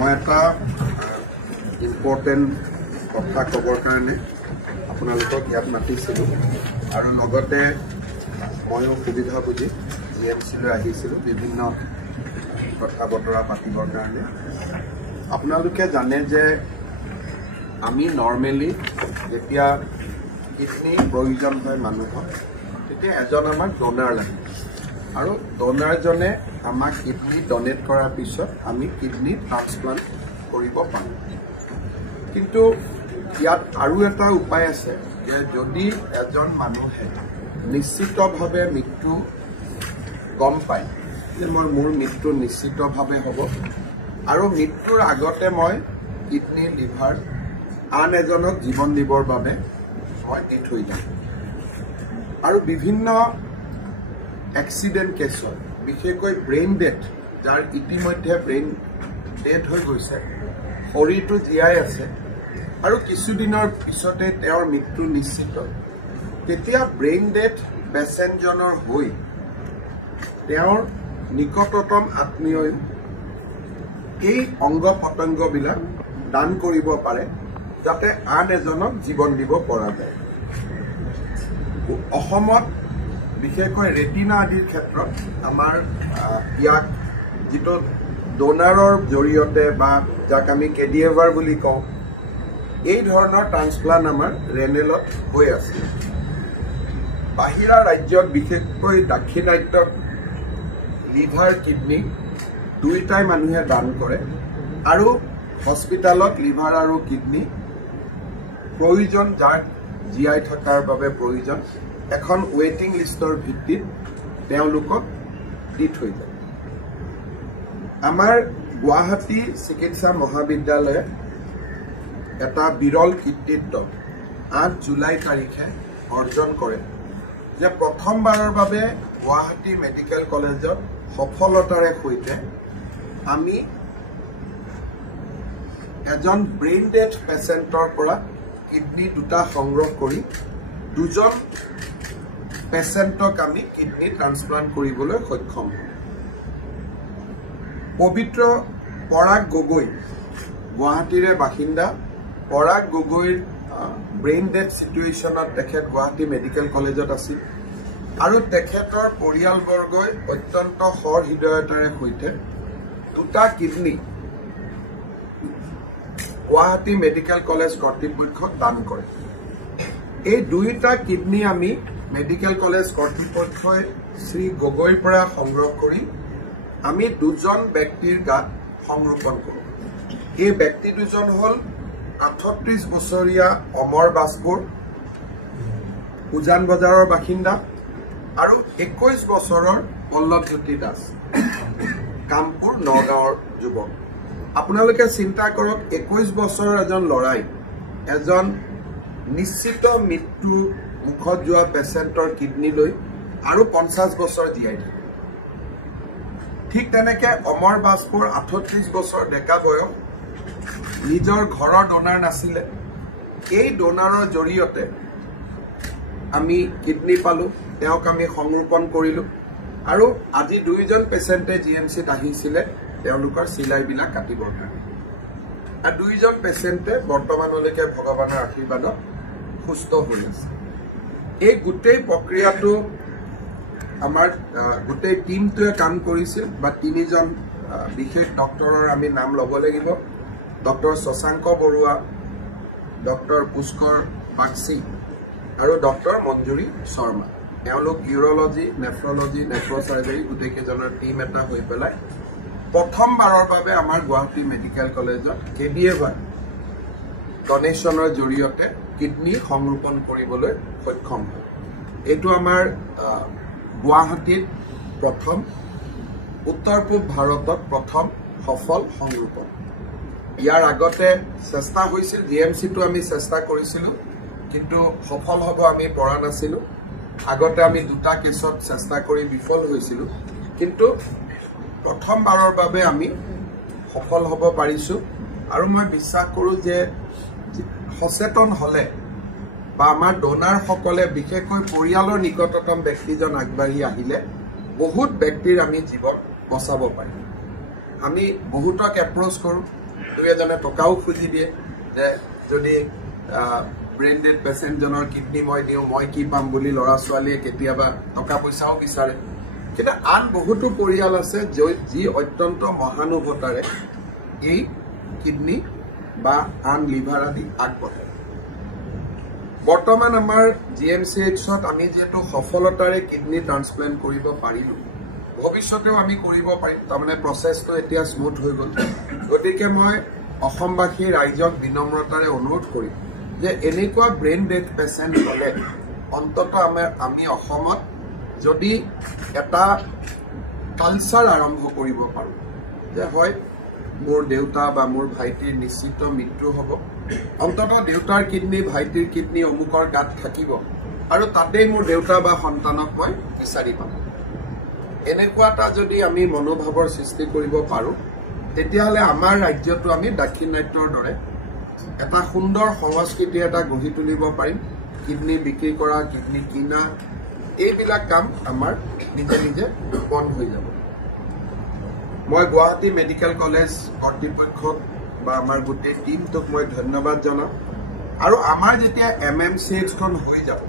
মই এটা ইম্পৰ্টেণ্ট কথা ক'বৰ কাৰণে আপোনালোকক ইয়াত মাতিছিলোঁ আৰু লগতে ময়ো সুবিধা বুজি জিএমচিলৈ আহিছিলোঁ বিভিন্ন কথা বতৰা পাতিবৰ কাৰণে। আপোনালোকে জানে যে আমি নৰ্মেলি যেতিয়া কিডনি প্ৰয়োজন হয় মানুহক তেতিয়া এজন আমাক ডোনাৰ লাগে আৰু ডোনাৰজনে আমাক কিডনি ডনেট কৰাৰ পিছত আমি কিডনি ট্ৰান্সপ্লান্ট কৰিব পাৰোঁ। কিন্তু ইয়াত আৰু এটা উপায় আছে যে যদি এজন মানুহে নিশ্চিতভাৱে মৃত্যু গম পায় যে মোৰ মৃত্যু নিশ্চিতভাৱে হ'ব আৰু মৃত্যুৰ আগতে মই কিডনি লিভাৰ আন এজনক জীৱন দিবৰ বাবে মই দি থৈ যাম। আৰু বিভিন্ন এক্সিডেণ্ট কেছত বিশেষকৈ ব্ৰেইন ডেথ, যাৰ ইতিমধ্যে ব্ৰেইন ডেথ হৈ গৈছে, শৰীৰটো জীয়াই আছে আৰু কিছুদিনৰ পিছতে তেওঁৰ মৃত্যু নিশ্চিত, তেতিয়া ব্ৰেইন ডেথ পেচেণ্টজনৰ হৈ তেওঁৰ নিকটতম আত্মীয়ই এই অংগ পতংগবিলাক দান কৰিব পাৰে যাতে আন এজনক জীৱন দিব পৰা যায়। অসমত বিশেষকৈ ৰেটিনা আদিৰ ক্ষেত্ৰত আমাৰ ইয়াক যিটো ডোনাৰৰ জৰিয়তে বা যাক আমি কেডিয়েভাৰ বুলি কওঁ, এই ধৰণৰ ট্ৰান্সপ্লান্ট আমাৰ ৰেনেলত হৈ আছে। বাহিৰা ৰাজ্যত বিশেষকৈ দাক্ষিণাত্যত লিভাৰ কিডনি দুয়োটাই মানুহে দান কৰে আৰু হস্পিটেলত লিভাৰ আৰু কিডনি প্ৰয়োজন, যাক জীয়াই থকাৰ বাবে প্ৰয়োজন, এখন ৱেইটিং লিষ্টৰ ভিত্তিত তেওঁলোকক দি থৈ যায়। আমাৰ গুৱাহাটী চিকিৎসা মহাবিদ্যালয়ে এটা বিৰল কৃতিত্ব 8 জুলাই তাৰিখে অৰ্জন কৰে যে প্ৰথমবাৰৰ বাবে গুৱাহাটী মেডিকেল কলেজত সফলতাৰে সৈতে আমি এজন ব্ৰেইন ডেথ পেচেণ্টৰ পৰা কিডনি দুটা সংগ্ৰহ কৰি দুজন পেচেণ্টক আমি কিডনি ট্ৰান্সপ্লান্ট কৰিবলৈ সক্ষম হওঁ। পবিত্ৰ পৰাগ গগৈ, গুৱাহাটীৰে বাসিন্দা। পৰাগ গগৈৰ ব্ৰেইন ডেথ চিটুৱেশ্যনত তেখেত গুৱাহাটী মেডিকেল কলেজত আছিল আৰু তেখেতৰ পৰিয়ালবৰ্গই অত্যন্ত সহৃদয়তাৰে সৈতে দুটা কিডনি গুৱাহাটী মেডিকেল কলেজ কৰ্তৃপক্ষক দান কৰে। এই দুইটা কিডনি আমি মেডিকেল কলেজ কৰ্তৃপক্ষই শ্ৰী গগৈৰ পৰা সংগ্ৰহ কৰি আমি দুজন ব্যক্তিৰ গাত সংৰোপণ কৰোঁ। এই ব্যক্তি দুজন হ'ল 38 বছৰীয়া অমৰ বাজপুৰ, উজান বজাৰৰ বাসিন্দা, আৰু 21 বছৰৰ পল্লৱজ্যোতি দাস, কামপুৰ নগাঁৱৰ যুৱক। আপোনালোকে চিন্তা কৰক, 21 বছৰৰ এজন ল'ৰাই এজন নিশ্চিত মৃত্যু মুখত যোৱা পেচেণ্টৰ কিডনি লৈ আৰু 50 বছৰ জীয়াই থাকে। ঠিক তেনেকে অমৰ বাজপুৰ 38 বছৰ ডেকা বয়স, নিজৰ ঘৰৰ ডোনাৰ নাছিলে, এই ডোনাৰৰ জৰিয়তে আমি কিডনি পালোঁ, তেওঁক আমি সংৰোপণ কৰিলোঁ আৰু আজি দুইজন পেচেণ্টে জিএমচিত আহিছিলে তেওঁলোকৰ চিলাইবিলাক কাটিবৰ কাৰণে। আৰু দুইজন পেচেণ্টে বৰ্তমানলৈকে ভগৱানৰ আশীৰ্বাদত সুস্থ হৈ আছে। এই গোটেই প্ৰক্ৰিয়াটো আমাৰ গোটেই টিমটোৱে কাম কৰিছিল, বা তিনিজন বিশেষ ডক্টৰৰ আমি নাম ল'ব লাগিব। ডক্টৰ শশাংক বৰুৱা, ডক্টৰ পুষ্কৰ বাগচি আৰু ডক্টৰ মঞ্জুৰী শৰ্মা। তেওঁলোক ইউৰলজি, নেফ্ৰলজি, নেফ্ৰচাৰ্জাৰী গোটেইকেইজনৰ টিম এটা হৈ পেলাই প্ৰথমবাৰৰ বাবে আমাৰ গুৱাহাটী মেডিকেল কলেজত কেডিয়েভাৰ ডনেশ্যনৰ জৰিয়তে কিডনি সংৰোপণ কৰিবলৈ সক্ষম হয়। এইটো আমাৰ গুৱাহাটীত প্ৰথম, উত্তৰ পূব ভাৰতত প্ৰথম সফল সংৰোপণ। ইয়াৰ আগতে চেষ্টা হৈছিল, জিএমচিটো আমি চেষ্টা কৰিছিলোঁ কিন্তু সফল হ'ব আমি পৰা নাছিলোঁ। আগতে আমি দুটা কেছত চেষ্টা কৰি বিফল হৈছিলোঁ, কিন্তু প্ৰথমবাৰৰ বাবে আমি সফল হ'ব পাৰিছোঁ। আৰু মই বিশ্বাস কৰোঁ যে সচেতন হ'লে বা আমাৰ ডোনাৰসকলে, বিশেষকৈ পৰিয়ালৰ নিকটতম ব্যক্তিজন আগবাঢ়ি আহিলে বহুত ব্যক্তিৰ আমি জীৱন বচাব পাৰিম। আমি বহুতক এপ্ৰ'চ কৰোঁ, দুই এজনে টকাও খুজি দিয়ে যে যদি ব্ৰেইন ডেড পেচেণ্টজনৰ কিডনি মই দিওঁ মই কি পাম বুলি ল'ৰা ছোৱালীয়ে কেতিয়াবা টকা পইচাও বিচাৰে কিন্তু আন বহুতো পৰিয়াল আছে যি অত্যন্ত মহানুভৱতাৰে এই কিডনি বা আন লিভাৰ আদি আগবঢ়ায় বৰ্তমান আমাৰ GMCHত আমি যেহেতু সফলতাৰে কিডনি ট্ৰান্সপ্লান্ট কৰিব পাৰিলো ভৱিষ্যতেও আমি কৰিব পাৰিম তাৰমানে প্ৰচেছটো এতিয়া স্মুথ হৈ গ'ল গতিকে মই অসমবাসী ৰাইজক বিনম্ৰতাৰে অনুৰোধ কৰিম যে এনেকুৱা ব্ৰেইন ডেথ পেচেণ্ট হ'লে অন্তত আমি অসমত যদি এটা কালচাৰ আৰম্ভ কৰিব পাৰোঁ যে হয় মোৰ দেউতা বা মোৰ ভাইটিৰ নিশ্চিত মৃত্যু হ'ব অন্তত দেউতাৰ কিডনি ভাইটিৰ কিডনি অমুকৰ গাত থাকিব আৰু তাতেই মোৰ দেউতা বা সন্তানক মই বিচাৰি পাম এনেকুৱা এটা যদি আমি মনোভাৱৰ সৃষ্টি কৰিব পাৰোঁ তেতিয়াহ'লে আমাৰ ৰাজ্যটো আমি দাক্ষিণাত্যৰ দৰে এটা সুন্দৰ সংস্কৃতি এটা গঢ়ি তুলিব পাৰিম কিডনি বিক্ৰী কৰা কিডনি কিনা এইবিলাক কাম আমাৰ নিজে নিজে বন্ধ হৈ যাব মই গুৱাহাটী মেডিকেল কলেজ কৰ্তৃপক্ষক বা আমাৰ গোটেই টিমটোক মই ধন্যবাদ জনাম আৰু আমাৰ যেতিয়া MMCHখন হৈ যাব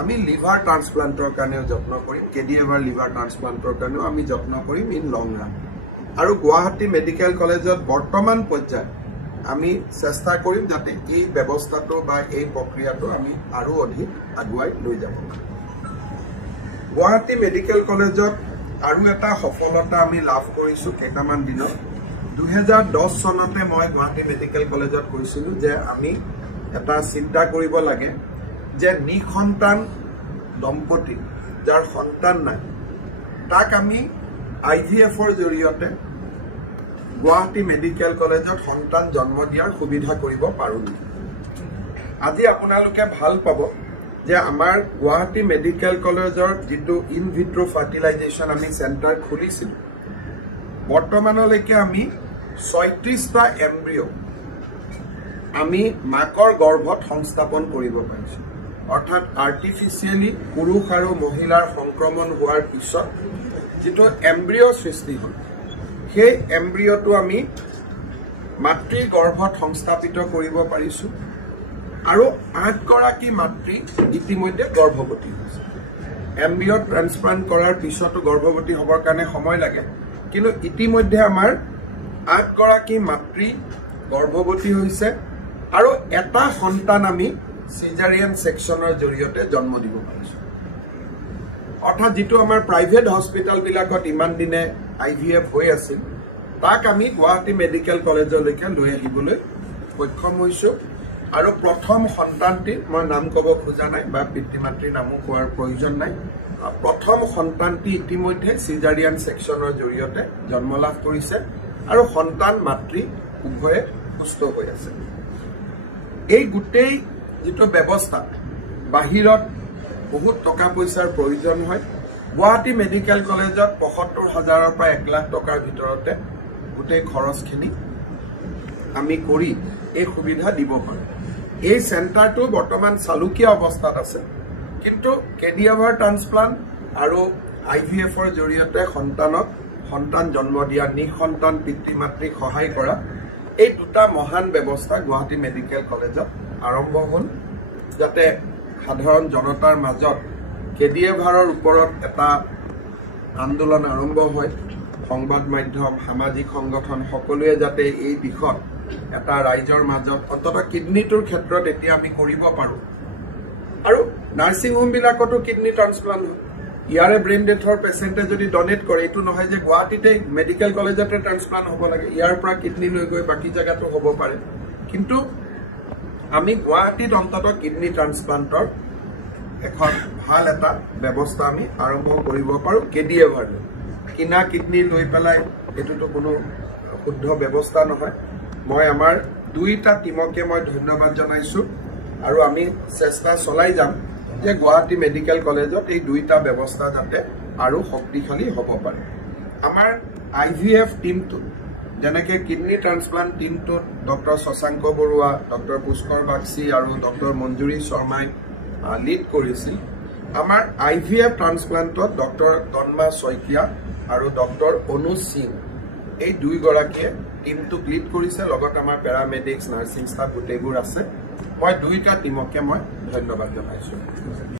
আমি লিভাৰ ট্ৰান্সপ্লান্টৰ কাৰণেও যত্ন কৰিম কেডিএভাৰ লিভাৰ ট্ৰান্সপ্লান্টৰ কাৰণেও আমি যত্ন কৰিম ইন লং ৰান আৰু গুৱাহাটী মেডিকেল কলেজত বৰ্তমান পৰ্যায়ত আমি চেষ্টা কৰিম যাতে এই ব্যৱস্থাটো বা এই প্ৰক্ৰিয়াটো আমি আৰু অধিক আগুৱাই লৈ যাব গুৱাহাটী মেডিকেল কলেজত আৰু এটা সফলতা আমি লাভ কৰিছো কেইটামান দিনত 2010 চনতে মই গুৱাহাটী মেডিকেল কলেজত কৈছিলো যে আমি এটা চিন্তা কৰিব লাগে যে নিসন্তান দম্পতি যাৰ সন্তান নাই তাক আমি IVFৰ জৰিয়তে গুৱাহাটী মেডিকেল কলেজত সন্তান জন্ম দিয়াৰ সুবিধা কৰিব পাৰোঁ আজি আপোনালোকে ভাল পাব যে আমাৰ গুৱাহাটী মেডিকেল কলেজৰ যেটো ইন ভিট্ৰো ফাৰ্টিলাইজেশ্যন আমি সেন্টাৰ খুলিছিল বৰ্তমানলৈকে আমি 36টা এমব্ৰিও আমি মাকৰ গৰ্ভত সংস্থাপন কৰিব পাৰিছো অৰ্থাৎ আৰ্টিফিশিয়ালি পুৰুষ আৰু মহিলাৰ সংক্ৰমণ হোৱাৰ পিছত যেটো এমব্ৰিও সৃষ্টি হ'ল সেই এমব্ৰিওটো আমি মাতৃ গৰ্ভত সংস্থাপিত কৰিব পাৰিছো আৰু 8 গৰাকী মাতৃ ইতিমধ্যে গৰ্ভৱতী হৈছে এমব্ৰিও ট্ৰান্সপ্লান্ট কৰাৰ পিছতো গৰ্ভৱতী হ'বৰ কাৰণে সময় লাগে কিন্তু ইতিমধ্যে আমাৰ 8 গৰাকী মাতৃ গৰ্ভৱতী হৈছে আৰু এটা সন্তান আমি সিজাৰিয়ান সেকশনৰ জৰিয়তে জন্ম দিব পাৰিছো অৰ্থাৎ যেটো আমাৰ প্ৰাইভেট হস্পিটাল বিলাকত ইমান দিনে IVF হৈ আছিল তাক আমি গুৱাহাটী মেডিকেল কলেজলৈকে লৈ আহিবলৈ সক্ষম হৈছো আৰু প্ৰথম সন্তানটি মই নাম ক'ব খোজা নাই বা পিতৃ মাতৃৰ নামো কোৱাৰ প্ৰয়োজন নাই প্ৰথম সন্তানটি ইতিমধ্যে সিজাৰিয়ান সেকশনৰ জৰিয়তে জন্ম লাভ কৰিছে আৰু সন্তান মাতৃ উভয়ে সুস্থ হৈ আছে এই গোটেই যেটো ব্যৱস্থা বাহিৰত বহুত টকা পইচাৰ প্ৰয়োজন হয় গুৱাহাটী মেডিকেল কলেজত ৭৫,০০০ৰ পৰা ১ লাখ টকাৰ ভিতৰতে গোটেই খৰচখিনি আমি কৰি এই সুবিধা দিব পাৰোঁ এই সেন্টাৰটো বৰ্তমান চালুকীয়া অৱস্থাত আছে কিন্তু কেডিএভাৰ ট্ৰান্সপ্লান্ট আৰু IVFৰ জৰিয়তে সন্তান জন্ম দিয়া নিসন্তান পিতৃ মাতৃক সহায় কৰা এই দুটা মহান ব্যৱস্থা গুৱাহাটী মেডিকেল কলেজত আৰম্ভ হ'ল যাতে সাধাৰণ জনতাৰ মাজত কেডিএভাৰৰ ওপৰত এটা আন্দোলন আৰম্ভ হয় সংবাদ মাধ্যম সামাজিক সংগঠন সকলোৱে যাতে এই দিশত এটা ৰাইজৰ মাজত অন্তত কিডনিটোৰ ক্ষেত্ৰত এতিয়া আমি কৰিব পাৰোঁ আৰু নাৰ্ছিং হোম বিলাকতো কিডনি ট্ৰান্সপ্লান্ট হয় ইয়াৰে ব্ৰেইন ডেথৰ পেচেণ্টে যদি ডনেট কৰে এইটো নহয় যে গুৱাহাটীতে মেডিকেল কলেজতে ট্ৰান্সপ্লান্ট হ'ব লাগে ইয়াৰ পৰা কিডনি লৈ গৈ বাকি জায়গাতো হ'ব পাৰে কিন্তু আমি গুৱাহাটীত অন্তত কিডনি ট্ৰান্সপ্লান্টৰ এখন ভাল এটা ব্যৱস্থা আমি আৰম্ভ কৰিব পাৰোঁ কেডিএভাৰ কিনা কিডনি লৈ পেলাই এটোটো কোনো শুদ্ধ ব্যৱস্থা নহয় মই আমাৰ দুইটা টিমকে মই ধন্যবাদ জনাইছো আৰু আমি চেষ্টা চলাই যাম যে গুৱাহাটী মেডিকেল কলেজত এই দুইটা ব্যৱস্থা যাতে আৰু শক্তিশালী হ'ব পাৰে আমাৰ IVF টিমটো যেনেকৈ কিডনি ট্ৰান্সপ্লান্ট টিমটোত ডক্টৰ শশাংক বৰুৱা ডক্টৰ পুষ্কৰ বাগচি আৰু ডক্টৰ মঞ্জুৰী শৰ্মাই লিড কৰিছিল আমাৰ IVF ট্ৰান্সপ্লান্টত ডক্টৰ তন্মা শইকীয়া আৰু ডক্টৰ অনুজ সিং এই দুইগৰাকীয়ে টিমটোক লিড কৰিছে লগত আমাৰ পেৰামেডিক্স নাৰ্ছিং ষ্টাফ গোটেইবোৰ আছে মই দুইটা টিমকে মই ধন্যবাদ জনাইছো